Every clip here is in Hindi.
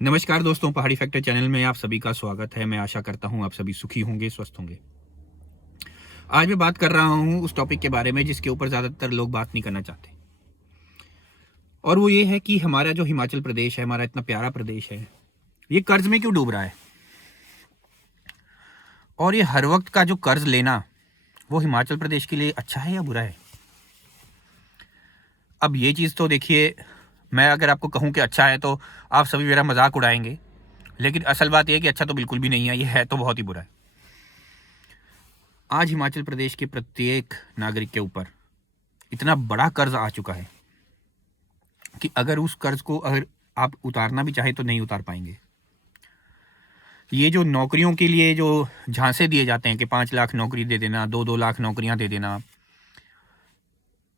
नमस्कार दोस्तों, पहाड़ी फैक्टर चैनल में आप सभी का स्वागत है। मैं आशा करता हूं आप सभी सुखी होंगे, स्वस्थ होंगे। आज मैं बात कर रहा हूं उस टॉपिक के बारे में जिसके ऊपर ज़्यादातर लोग बात नहीं करना चाहते, और वो ये है कि हमारा जो हिमाचल प्रदेश है, हमारा इतना प्यारा प्रदेश है, ये कर्ज में क्यों डूब रहा है। और ये हर वक्त का जो कर्ज लेना, वो हिमाचल प्रदेश के लिए अच्छा है या बुरा है। अब ये चीज़ तो देखिए, मैं अगर आपको कहूँ कि अच्छा है तो आप सभी मेरा मजाक उड़ाएंगे, लेकिन असल बात यह है कि अच्छा तो बिल्कुल भी नहीं है, ये है तो बहुत ही बुरा है। आज हिमाचल प्रदेश के प्रत्येक नागरिक के ऊपर इतना बड़ा कर्ज आ चुका है कि अगर उस कर्ज को अगर आप उतारना भी चाहे तो नहीं उतार पाएंगे। ये जो नौकरियों के लिए जो झांसे दिए जाते हैं कि 5 लाख नौकरी दे देना, 2-2 लाख नौकरियां दे देना,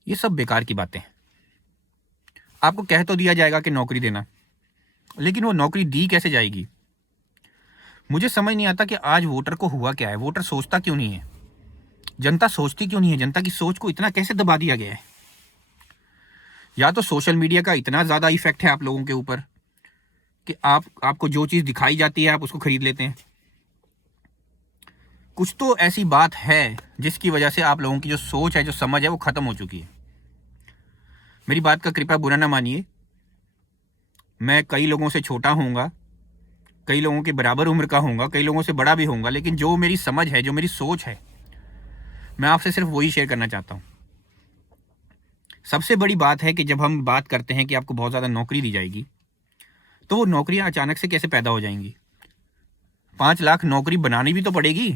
ये सब बेकार की बातें हैं। आपको कह तो दिया जाएगा कि नौकरी देना, लेकिन वो नौकरी दी कैसे जाएगी। मुझे समझ नहीं आता कि आज वोटर को हुआ क्या है। वोटर सोचता क्यों नहीं है, जनता सोचती क्यों नहीं है। जनता की सोच को इतना कैसे दबा दिया गया है। या तो सोशल मीडिया का इतना ज़्यादा इफेक्ट है आप लोगों के ऊपर कि आपको जो चीज़ दिखाई जाती है आप उसको खरीद लेते हैं। कुछ तो ऐसी बात है जिसकी वजह से आप लोगों की जो सोच है, जो समझ है, वो ख़त्म हो चुकी है। मेरी बात का कृपया बुरा ना मानिए। मैं कई लोगों से छोटा होऊंगा, कई लोगों के बराबर उम्र का होऊंगा, कई लोगों से बड़ा भी होऊंगा, लेकिन जो मेरी समझ है, जो मेरी सोच है, मैं आपसे सिर्फ वही शेयर करना चाहता हूँ। सबसे बड़ी बात है कि जब हम बात करते हैं कि आपको बहुत ज़्यादा नौकरी दी जाएगी, तो वो नौकरियां अचानक से कैसे पैदा हो जाएंगी। 5 लाख नौकरी बनानी भी तो पड़ेगी,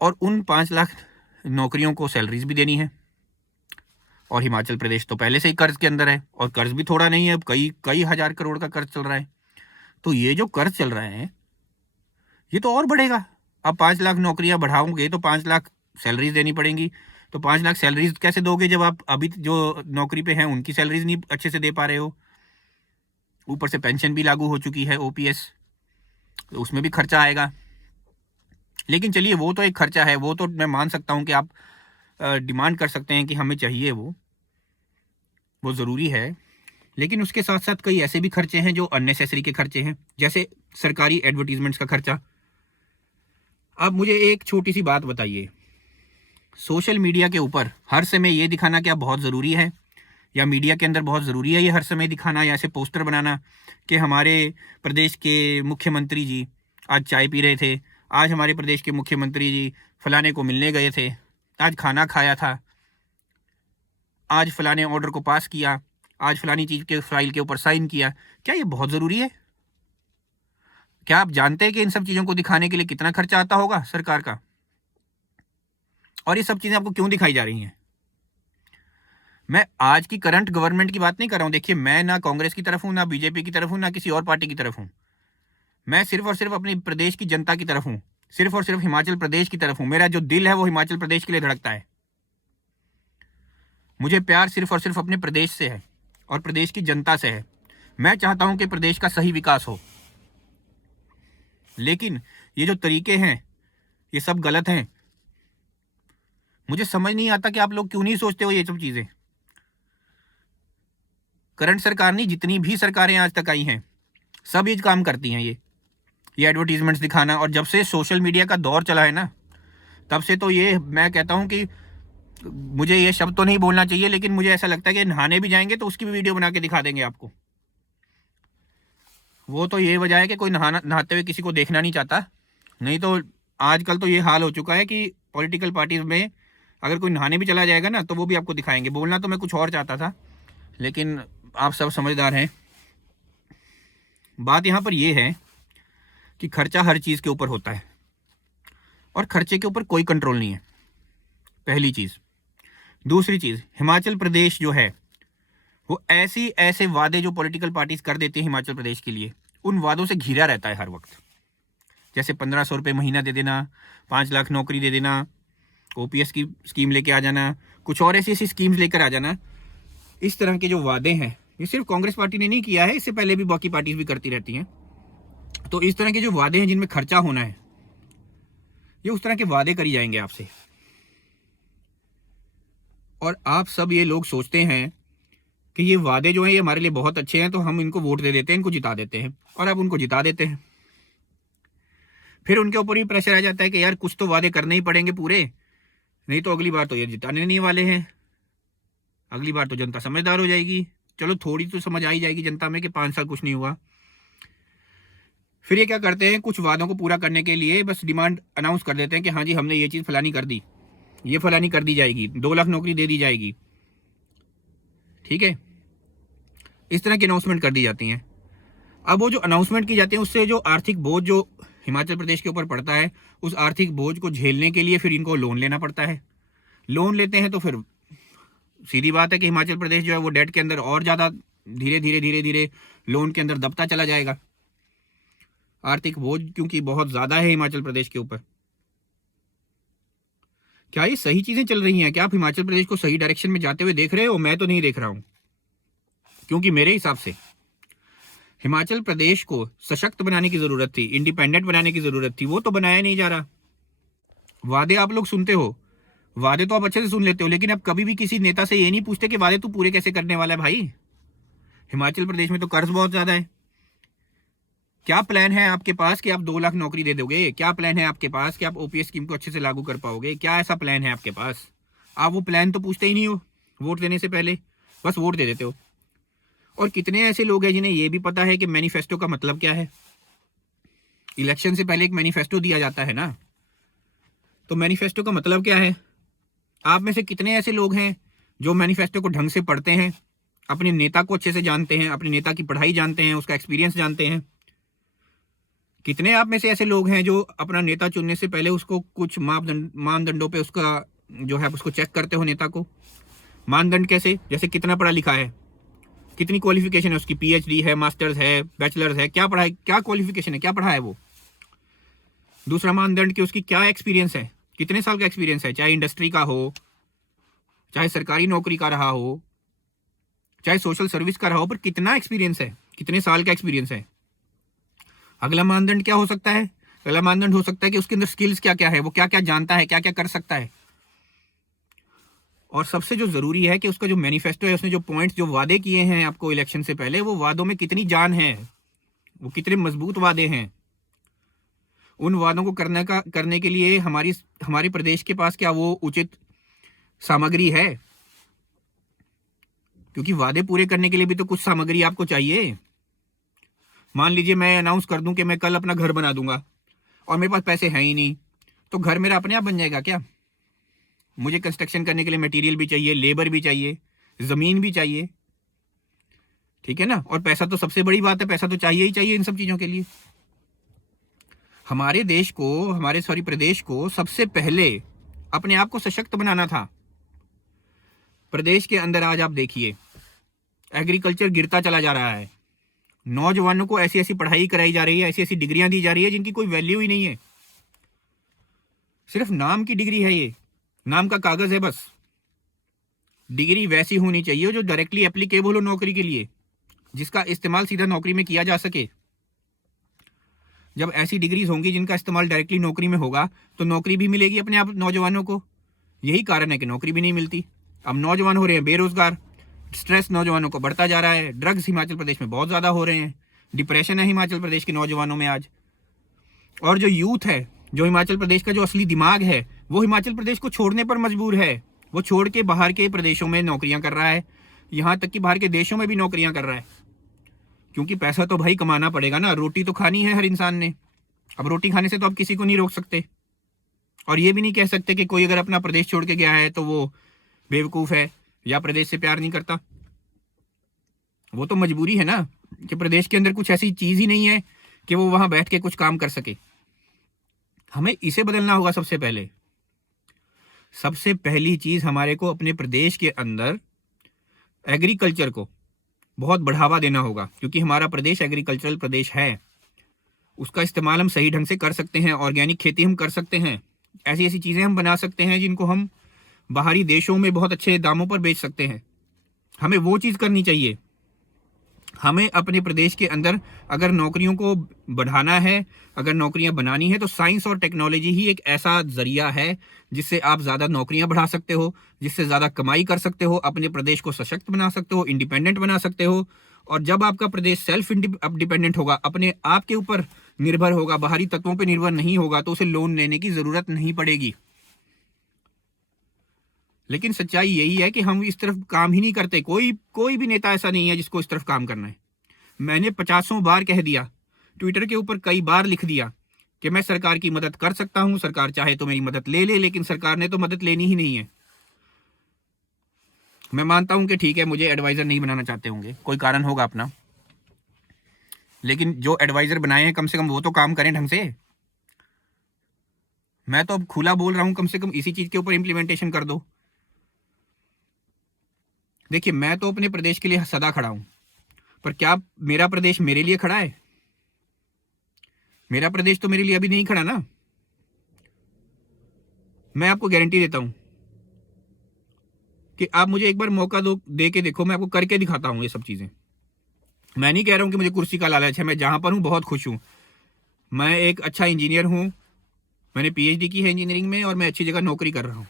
और उन 5 लाख नौकरियों को सैलरीज भी देनी है। और हिमाचल प्रदेश तो पहले से ही कर्ज के अंदर है, और कर्ज भी थोड़ा नहीं है, अब कई कई हजार करोड़ का कर्ज चल रहा है। तो ये जो कर्ज चल रहा है, ये तो और बढ़ेगा। अब 5 लाख नौकरियां बढ़ाओगे तो 5 लाख सैलरीज देनी पड़ेंगी। तो 5 लाख सैलरीज कैसे दोगे जब आप अभी जो नौकरी पे हैं उनकी सैलरीज नहीं अच्छे से दे पा रहे हो। ऊपर से पेंशन भी लागू हो चुकी है, ओपीएस, तो उसमें भी खर्चा आएगा। लेकिन चलिए, वो तो एक खर्चा है, वो तो मैं मान सकता हूँ कि आप डिमांड कर सकते हैं कि हमें चाहिए, वो ज़रूरी है। लेकिन उसके साथ साथ कई ऐसे भी खर्चे हैं जो अननेसेसरी के खर्चे हैं, जैसे सरकारी एडवर्टीजमेंट्स का खर्चा। अब मुझे एक छोटी सी बात बताइए, सोशल मीडिया के ऊपर हर समय ये दिखाना क्या बहुत ज़रूरी है, या मीडिया के अंदर बहुत ज़रूरी है ये हर समय दिखाना, या ऐसे पोस्टर बनाना कि हमारे प्रदेश के मुख्यमंत्री जी आज चाय पी रहे थे, आज हमारे प्रदेश के मुख्यमंत्री जी फलाने को मिलने गए थे, आज खाना खाया था, आज फलाने ऑर्डर को पास किया, आज फलानी चीज़ के फाइल के ऊपर साइन किया। क्या ये बहुत ज़रूरी है? क्या आप जानते हैं कि इन सब चीज़ों को दिखाने के लिए कितना खर्चा आता होगा सरकार का? और ये सब चीज़ें आपको क्यों दिखाई जा रही हैं? मैं आज की करंट गवर्नमेंट की बात नहीं कर रहा हूँ। देखिए, मैं ना कांग्रेस की तरफ हूँ, ना बीजेपी की तरफ हूँ, ना किसी और पार्टी की तरफ हूँ। मैं सिर्फ और सिर्फ अपने प्रदेश की जनता की तरफ हूँ, सिर्फ और सिर्फ हिमाचल प्रदेश की तरफ हूँ। मेरा जो दिल है वो हिमाचल प्रदेश के लिए धड़कता है। मुझे प्यार सिर्फ और सिर्फ अपने प्रदेश से है और प्रदेश की जनता से है। मैं चाहता हूँ कि प्रदेश का सही विकास हो, लेकिन ये जो तरीके हैं ये सब गलत हैं। मुझे समझ नहीं आता कि आप लोग क्यों नहीं सोचते हो ये सब चीज़ें। करंट सरकार नहीं, जितनी भी सरकारें आज तक आई हैं, सब ये काम करती हैं, ये एडवर्टीजमेंट्स दिखाना। और जब से सोशल मीडिया का दौर चला है ना, तब से तो ये मैं कहता हूँ कि मुझे ये शब्द तो नहीं बोलना चाहिए, लेकिन मुझे ऐसा लगता है कि नहाने भी जाएंगे तो उसकी भी वीडियो बना के दिखा देंगे आपको। वो तो ये वजह है कि कोई नहाते हुए किसी को देखना नहीं चाहता। नहीं तो आजकल तो ये हाल हो चुका है कि पॉलिटिकल पार्टीज में अगर कोई नहाने भी चला जाएगा ना तो वो भी आपको दिखाएंगे। बोलना तो मैं कुछ और चाहता था, लेकिन आप सब समझदार हैं। बात यहाँ पर यह है कि खर्चा हर चीज़ के ऊपर होता है और खर्चे के ऊपर कोई कंट्रोल नहीं है, पहली चीज़। दूसरी चीज़, हिमाचल प्रदेश जो है वो ऐसे वादे जो पॉलिटिकल पार्टीज कर देती है हिमाचल प्रदेश के लिए, उन वादों से घिरा रहता है हर वक्त। जैसे 1500 रुपये महीना दे देना, 5 लाख नौकरी दे देना, ओपीएस की स्कीम लेके आ जाना, कुछ और ऐसी ऐसी स्कीम्स लेकर आ जाना। इस तरह के जो वादे हैं, ये सिर्फ कांग्रेस पार्टी ने नहीं किया है, इससे पहले भी बाकी पार्टीज भी करती रहती हैं। तो इस तरह के जो वादे हैं जिनमें खर्चा होना है, ये उस तरह के वादे करी जाएंगे आपसे। और आप सब ये लोग सोचते हैं कि ये वादे जो हैं ये हमारे लिए बहुत अच्छे हैं, तो हम इनको वोट दे देते हैं, इनको जिता देते हैं, और अब उनको जिता देते हैं। फिर उनके ऊपर ही प्रेशर आ जाता है कि यार कुछ तो वादे करने ही पड़ेंगे पूरे, नहीं तो अगली बार तो ये जिताने नहीं वाले हैं, अगली बार तो जनता समझदार हो जाएगी। चलो थोड़ी तो समझ आ ही जाएगी जनता में कि 5 साल कुछ नहीं हुआ। फिर ये क्या करते हैं, कुछ वादों को पूरा करने के लिए बस डिमांड अनाउंस कर देते हैं कि हाँ जी हमने ये चीज़ फलानी कर दी, ये फलानी कर दी जाएगी, 2 लाख नौकरी दे दी जाएगी, ठीक है, इस तरह की अनाउंसमेंट कर दी जाती हैं। अब वो जो अनाउंसमेंट की जाती है उससे जो आर्थिक बोझ जो हिमाचल प्रदेश के ऊपर पड़ता है, उस आर्थिक बोझ को झेलने के लिए फिर इनको लोन लेना पड़ता है। लोन लेते हैं तो फिर सीधी बात है कि हिमाचल प्रदेश जो है वो डेट के अंदर और ज़्यादा धीरे धीरे लोन के अंदर दबता चला जाएगा। आर्थिक बोझ क्योंकि बहुत ज़्यादा है हिमाचल प्रदेश के ऊपर। क्या ये सही चीज़ें चल रही हैं? क्या आप हिमाचल प्रदेश को सही डायरेक्शन में जाते हुए देख रहे हो? मैं तो नहीं देख रहा हूँ, क्योंकि मेरे हिसाब से हिमाचल प्रदेश को सशक्त बनाने की ज़रूरत थी, इंडिपेंडेंट बनाने की ज़रूरत थी, वो तो बनाया नहीं जा रहा। वादे आप लोग सुनते हो, वादे तो आप अच्छे से सुन लेते हो, लेकिन अब कभी भी किसी नेता से ये नहीं पूछते कि वादे तू पूरे कैसे करने वाला है। भाई हिमाचल प्रदेश में तो कर्ज बहुत ज़्यादा है। क्या प्लान है आपके पास कि आप 2 लाख नौकरी दे दोगे? क्या प्लान है आपके पास कि आप ओपीएस स्कीम को अच्छे से लागू कर पाओगे? क्या ऐसा प्लान है आपके पास? आप वो प्लान तो पूछते ही नहीं हो वोट देने से पहले, बस वोट दे देते हो। और कितने ऐसे लोग हैं जिन्हें ये भी पता है कि मैनिफेस्टो का मतलब क्या है। इलेक्शन से पहले एक मैनिफेस्टो दिया जाता है ना, तो मैनिफेस्टो का मतलब क्या है? आप में से कितने ऐसे लोग हैं जो मैनिफेस्टो को ढंग से पढ़ते हैं, अपने नेता को अच्छे से जानते हैं, अपने नेता की पढ़ाई जानते हैं, उसका एक्सपीरियंस जानते हैं? कितने आप में से ऐसे लोग हैं जो अपना नेता चुनने से पहले उसको कुछ मानदंडों पे उसका जो है उसको चेक करते हो नेता को? मानदंड कैसे? जैसे कितना पढ़ा लिखा है, कितनी क्वालिफिकेशन है उसकी, पीएचडी है, मास्टर्स है, बैचलर्स है, क्या पढ़ाई, क्या क्वालिफिकेशन है, क्या पढ़ा है वो। दूसरा मानदंड कि उसकी क्या एक्सपीरियंस है, कितने साल का एक्सपीरियंस है, चाहे इंडस्ट्री का हो, चाहे सरकारी नौकरी का रहा हो, चाहे सोशल सर्विस का रहा हो, पर कितना एक्सपीरियंस है, कितने साल का एक्सपीरियंस है। अगला मानदंड क्या हो सकता है? अगला मानदंड हो सकता है कि उसके अंदर स्किल्स क्या क्या है, वो क्या क्या जानता है, क्या क्या कर सकता है। और सबसे जो जरूरी है कि उसका जो मैनिफेस्टो है, उसने जो पॉइंट्स जो वादे किए हैं आपको इलेक्शन से पहले, वो वादों में कितनी जान है, वो कितने मजबूत वादे हैं। उन वादों को करने के लिए हमारे प्रदेश के पास क्या वो उचित सामग्री है? क्योंकि वादे पूरे करने के लिए भी तो कुछ सामग्री आपको चाहिए। मान लीजिए मैं अनाउंस कर दूं कि मैं कल अपना घर बना दूंगा और मेरे पास पैसे हैं ही नहीं, तो घर मेरा अपने आप बन जाएगा क्या? मुझे कंस्ट्रक्शन करने के लिए मटेरियल भी चाहिए, लेबर भी चाहिए, ज़मीन भी चाहिए, ठीक है ना। और पैसा तो सबसे बड़ी बात है, पैसा तो चाहिए ही चाहिए इन सब चीज़ों के लिए। हमारे देश को, हमारे प्रदेश को सबसे पहले अपने आप को सशक्त बनाना था। प्रदेश के अंदर आज आप देखिए एग्रीकल्चर गिरता चला जा रहा है। नौजवानों को ऐसी ऐसी पढ़ाई कराई जा रही है, ऐसी ऐसी डिग्रियां दी जा रही है जिनकी कोई वैल्यू ही नहीं है। सिर्फ नाम की डिग्री है, ये नाम का कागज है बस। डिग्री वैसी होनी चाहिए जो डायरेक्टली एप्लीकेबल हो नौकरी के लिए, जिसका इस्तेमाल सीधा नौकरी में किया जा सके। जब ऐसी डिग्रीज होंगी जिनका इस्तेमाल डायरेक्टली नौकरी में होगा, तो नौकरी भी मिलेगी अपने आप नौजवानों को। यही कारण है कि नौकरी भी नहीं मिलती। अब नौजवान हो रहे हैं बेरोजगार, स्ट्रेस नौजवानों को बढ़ता जा रहा है, ड्रग्स हिमाचल प्रदेश में बहुत ज़्यादा हो रहे हैं, डिप्रेशन है हिमाचल प्रदेश के नौजवानों में आज। और जो यूथ है, जो हिमाचल प्रदेश का जो असली दिमाग है, वो हिमाचल प्रदेश को छोड़ने पर मजबूर है। वो छोड़ के बाहर के प्रदेशों में नौकरियां कर रहा है, यहाँ तक कि बाहर के देशों में भी नौकरियां कर रहा है। क्योंकि पैसा तो भाई कमाना पड़ेगा ना, रोटी तो खानी है हर इंसान ने। अब रोटी खाने से तो आप किसी को नहीं रोक सकते, और ये भी नहीं कह सकते कि कोई अगर अपना प्रदेश छोड़ के गया है तो वो बेवकूफ़ है या प्रदेश से प्यार नहीं करता। वो तो मजबूरी है ना कि प्रदेश के अंदर कुछ ऐसी चीज़ ही नहीं है कि वो वहाँ बैठ के कुछ काम कर सके। हमें इसे बदलना होगा। सबसे पहली चीज़ हमारे को अपने प्रदेश के अंदर एग्रीकल्चर को बहुत बढ़ावा देना होगा, क्योंकि हमारा प्रदेश एग्रीकल्चरल प्रदेश है। उसका इस्तेमाल हम सही ढंग से कर सकते हैं, ऑर्गेनिक खेती हम कर सकते हैं, ऐसी ऐसी चीज़ें हम बना सकते हैं जिनको हम बाहरी देशों में बहुत अच्छे दामों पर बेच सकते हैं। हमें वो चीज़ करनी चाहिए। हमें अपने प्रदेश के अंदर अगर नौकरियों को बढ़ाना है, अगर नौकरियां बनानी है, तो साइंस और टेक्नोलॉजी ही एक ऐसा जरिया है जिससे आप ज़्यादा नौकरियां बढ़ा सकते हो, जिससे ज़्यादा कमाई कर सकते हो, अपने प्रदेश को सशक्त बना सकते हो, इंडिपेंडेंट बना सकते हो। और जब आपका प्रदेश सेल्फ डिपेंडेंट होगा, अपने आप के ऊपर निर्भर होगा, बाहरी तत्वों पर निर्भर नहीं होगा, तो उसे लोन लेने की ज़रूरत नहीं पड़ेगी। लेकिन सच्चाई यही है कि हम इस तरफ काम ही नहीं करते। कोई भी नेता ऐसा नहीं है जिसको इस तरफ काम करना है। मैंने 50 बार कह दिया, ट्विटर के ऊपर कई बार लिख दिया कि मैं सरकार की मदद कर सकता हूं, सरकार चाहे तो मेरी मदद ले ले, लेकिन सरकार ने तो मदद लेनी ही नहीं है। मैं मानता हूं कि ठीक है, मुझे एडवाइजर नहीं बनाना चाहते होंगे, कोई कारण होगा अपना, लेकिन जो एडवाइजर बनाए हैं कम से कम वो तो काम करें ढंग से। मैं तो अब खुला बोल रहा हूं, कम से कम इसी चीज के ऊपर इंप्लीमेंटेशन कर दो। देखिए, मैं तो अपने प्रदेश के लिए सदा खड़ा हूं, पर क्या मेरा प्रदेश मेरे लिए खड़ा है? मेरा प्रदेश तो मेरे लिए अभी नहीं खड़ा ना। मैं आपको गारंटी देता हूं कि आप मुझे एक बार मौका दे के देखो, मैं आपको करके दिखाता हूं ये सब चीजें। मैं नहीं कह रहा हूं कि मुझे कुर्सी का लालच है, मैं जहां पर हूं बहुत खुश हूं। मैं एक अच्छा इंजीनियर हूं, मैंने पीएचडी की है इंजीनियरिंग में, और मैं अच्छी जगह नौकरी कर रहा हूं।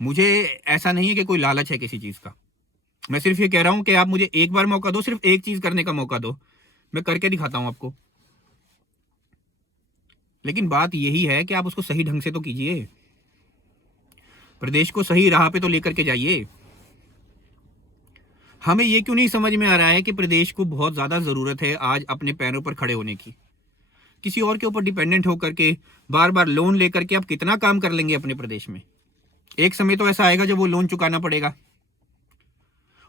मुझे ऐसा नहीं है कि कोई लालच है किसी चीज का। मैं सिर्फ ये कह रहा हूं कि आप मुझे एक बार मौका दो, सिर्फ एक चीज करने का मौका दो, मैं करके दिखाता हूं आपको। लेकिन बात यही है कि आप उसको सही ढंग से तो कीजिए, प्रदेश को सही राह पे तो लेकर के जाइए। हमें ये क्यों नहीं समझ में आ रहा है कि प्रदेश को बहुत ज्यादा जरूरत है आज अपने पैरों पर खड़े होने की। किसी और के ऊपर डिपेंडेंट होकर के बार बार लोन लेकर के आप कितना काम कर लेंगे अपने प्रदेश में? एक समय तो ऐसा आएगा जब वो लोन चुकाना पड़ेगा।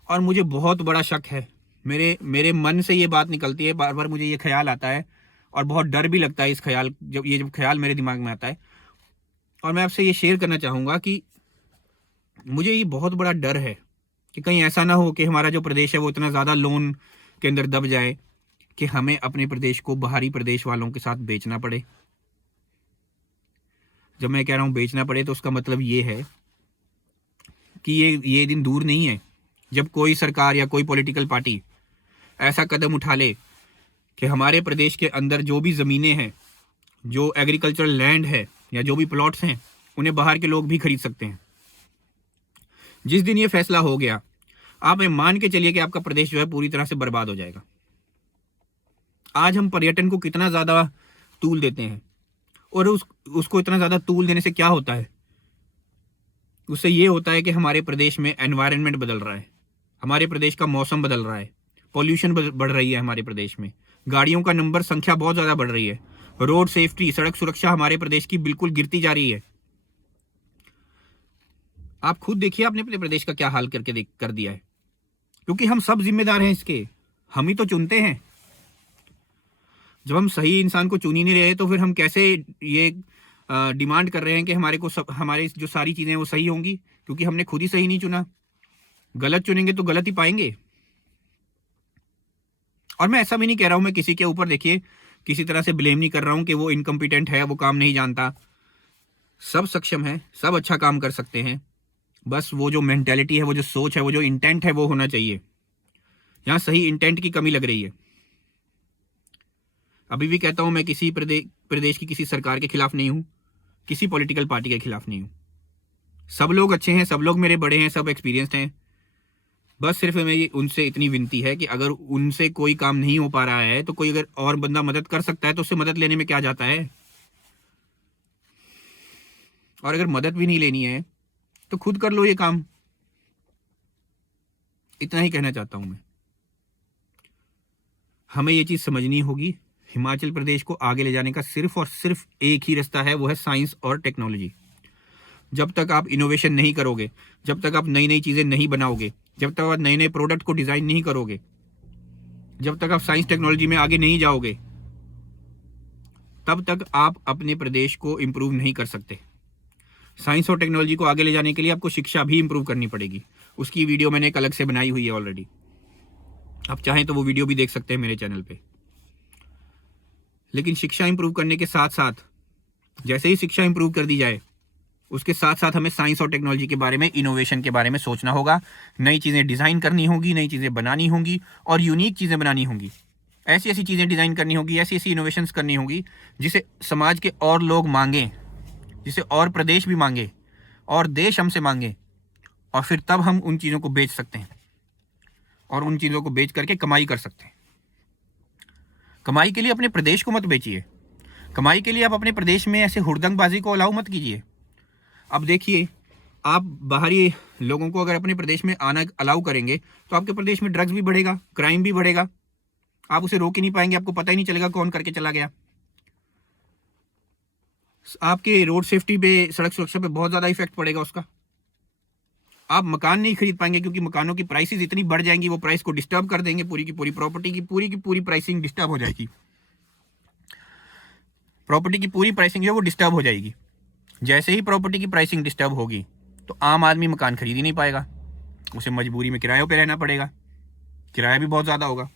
और मुझे बहुत बड़ा शक है, मेरे मन से ये बात निकलती है, बार बार मुझे ये ख्याल आता है, और बहुत डर भी लगता है इस ख्याल, जब ख्याल मेरे दिमाग में आता है। और मैं आपसे ये शेयर करना चाहूँगा कि मुझे ये बहुत बड़ा डर है कि कहीं ऐसा ना हो कि हमारा जो प्रदेश है वो इतना ज़्यादा लोन के अंदर दब जाए कि हमें अपने प्रदेश को बाहरी प्रदेश वालों के साथ बेचना पड़े। जब मैं कह रहा हूँ बेचना पड़े, तो उसका मतलब ये है कि ये दिन दूर नहीं है जब कोई सरकार या कोई पॉलिटिकल पार्टी ऐसा कदम उठा ले कि हमारे प्रदेश के अंदर जो भी ज़मीनें हैं, जो एग्रीकल्चरल लैंड है, या जो भी प्लॉट्स हैं, उन्हें बाहर के लोग भी खरीद सकते हैं। जिस दिन ये फैसला हो गया, आप ये मान के चलिए कि आपका प्रदेश जो है पूरी तरह से बर्बाद हो जाएगा। आज हम पर्यटन को कितना ज़्यादा तूल देते हैं, और उसको इतना ज़्यादा तूल देने से क्या होता है? उससे ये होता है कि हमारे प्रदेश में एनवायरनमेंट बदल रहा है, हमारे प्रदेश का मौसम बदल रहा है, पॉल्यूशन बढ़ रही है हमारे प्रदेश में, गाड़ियों का नंबर संख्या बहुत ज़्यादा बढ़ रही है, रोड सेफ्टी, सड़क सुरक्षा हमारे प्रदेश की बिल्कुल गिरती जा रही है। आप खुद देखिए, आपने अपने प्रदेश का क्या हाल कर दिया है। क्योंकि हम सब जिम्मेदार हैं इसके, हम ही तो चुनते हैं। जब हम सही इंसान को चुन ही नहीं रहे, तो फिर हम कैसे ये डिमांड कर रहे हैं कि हमारे जो सारी चीज़ें वो सही होंगी? क्योंकि हमने खुद ही सही नहीं चुना। गलत चुनेंगे तो गलत ही पाएंगे। और मैं ऐसा भी नहीं कह रहा हूं, मैं किसी के ऊपर देखिए किसी तरह से ब्लेम नहीं कर रहा हूं कि वो इनकम्पिटेंट है, वो काम नहीं जानता। सब सक्षम है, सब अच्छा काम कर सकते हैं, बस वो जो मेंटेलिटी है, वो जो सोच है, वो जो इंटेंट है, वो होना चाहिए। यहाँ सही इंटेंट की कमी लग रही है। अभी भी कहता हूं, मैं किसी प्रदेश की किसी सरकार के खिलाफ नहीं हूं, किसी पॉलिटिकल पार्टी के खिलाफ नहीं हूं। सब लोग अच्छे हैं, सब लोग मेरे बड़े हैं, सब एक्सपीरियंस्ड हैं। बस सिर्फ मेरी उनसे इतनी विनती है कि अगर उनसे कोई काम नहीं हो पा रहा है, तो कोई अगर और बंदा मदद कर सकता है तो उससे मदद लेने में क्या जाता है। और अगर मदद भी नहीं लेनी है तो खुद कर लो ये काम। इतना ही कहना चाहता हूं मैं। हमें ये चीज समझनी होगी, हिमाचल प्रदेश को आगे ले जाने का सिर्फ और सिर्फ एक ही रास्ता है, वो है साइंस और टेक्नोलॉजी। जब तक आप इनोवेशन नहीं करोगे, जब तक आप नई नई चीजें नहीं बनाओगे, जब तक आप नए नए प्रोडक्ट को डिजाइन नहीं करोगे, जब तक आप साइंस टेक्नोलॉजी में आगे नहीं जाओगे, तब तक आप अपने प्रदेश को इंप्रूव नहीं कर सकते। साइंस और टेक्नोलॉजी को आगे ले जाने के लिए आपको शिक्षा भी इंप्रूव करनी पड़ेगी। उसकी वीडियो मैंने एक अलग से बनाई हुई है ऑलरेडी, आप चाहें तो वो वीडियो भी देख सकते हैं मेरे चैनल पे। लेकिन शिक्षा इंप्रूव करने के साथ साथ, जैसे ही शिक्षा इंप्रूव कर दी जाए, उसके साथ साथ हमें साइंस और टेक्नोलॉजी के बारे में, इनोवेशन के बारे में सोचना होगा। नई चीज़ें डिज़ाइन करनी होगी, नई चीज़ें बनानी होंगी और यूनिक चीज़ें बनानी होंगी। ऐसी ऐसी चीज़ें डिज़ाइन करनी होगी, ऐसी ऐसी इनोवेशंस करनी होगी जिसे समाज के और लोग मांगें, जिसे और प्रदेश भी मांगे और देश हमसे मांगे, और फिर तब हम उन चीज़ों को बेच सकते हैं और उन चीज़ों को बेच करके कमाई कर सकते हैं। कमाई के लिए अपने प्रदेश को मत बेचिए। कमाई के लिए आप अपने प्रदेश में ऐसे हुड़दंगबाजी को अलाउ मत कीजिए। अब देखिए, आप बाहरी लोगों को अगर अपने प्रदेश में आना अलाउ करेंगे तो आपके प्रदेश में ड्रग्स भी बढ़ेगा, क्राइम भी बढ़ेगा। आप उसे रोक ही नहीं पाएंगे, आपको पता ही नहीं चलेगा कौन करके चला गया। आपके रोड सेफ्टी पे, सड़क सुरक्षा पे बहुत ज़्यादा इफेक्ट पड़ेगा उसका। आप मकान नहीं खरीद पाएंगे क्योंकि मकानों की प्राइसेस इतनी बढ़ जाएंगी, वो प्राइस को डिस्टर्ब कर देंगे। पूरी की पूरी प्रॉपर्टी की पूरी प्राइसिंग डिस्टर्ब हो जाएगी। प्रॉपर्टी की पूरी प्राइसिंग जो है वो डिस्टर्ब हो जाएगी। जैसे ही प्रॉपर्टी की प्राइसिंग डिस्टर्ब होगी तो आम आदमी मकान खरीद ही नहीं पाएगा, उसे मजबूरी में किरायों पे रहना पड़ेगा, किराया भी बहुत ज़्यादा होगा।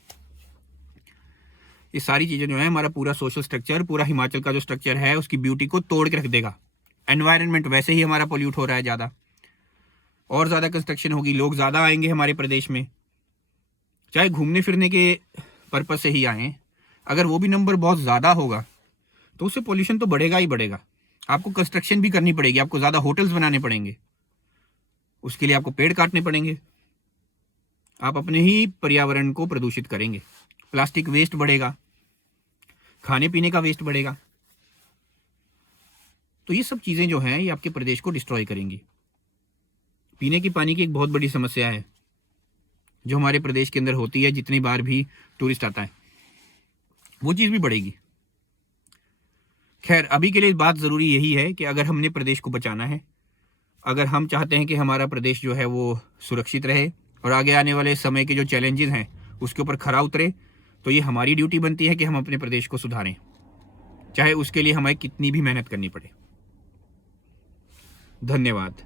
ये सारी चीज़ें जो है, हमारा पूरा सोशल स्ट्रक्चर, पूरा हिमाचल का जो स्ट्रक्चर है उसकी ब्यूटी को तोड़ के रख देगा। एनवायरनमेंट वैसे ही हमारा पोल्यूट हो रहा है ज़्यादा, और ज़्यादा कंस्ट्रक्शन होगी, लोग ज़्यादा आएंगे हमारे प्रदेश में, चाहे घूमने फिरने के पर्पज़ से ही आएँ। अगर वो भी नंबर बहुत ज़्यादा होगा तो उससे पोल्यूशन तो बढ़ेगा ही बढ़ेगा। आपको कंस्ट्रक्शन भी करनी पड़ेगी, आपको ज़्यादा होटल्स बनाने पड़ेंगे, उसके लिए आपको पेड़ काटने पड़ेंगे। आप अपने ही पर्यावरण को प्रदूषित करेंगे। प्लास्टिक वेस्ट बढ़ेगा, खाने पीने का वेस्ट बढ़ेगा। तो ये सब चीज़ें जो हैं ये आपके प्रदेश को डिस्ट्रॉय करेंगी। पीने की पानी की एक बहुत बड़ी समस्या है जो हमारे प्रदेश के अंदर होती है। जितनी बार भी टूरिस्ट आता है वो चीज़ भी बढ़ेगी। खैर, अभी के लिए बात ज़रूरी यही है कि अगर हमने प्रदेश को बचाना है, अगर हम चाहते हैं कि हमारा प्रदेश जो है वो सुरक्षित रहे और आगे आने वाले समय के जो चैलेंजेस हैं उसके ऊपर खरा उतरे, तो ये हमारी ड्यूटी बनती है कि हम अपने प्रदेश को सुधारें, चाहे उसके लिए हमें कितनी भी मेहनत करनी पड़े। धन्यवाद।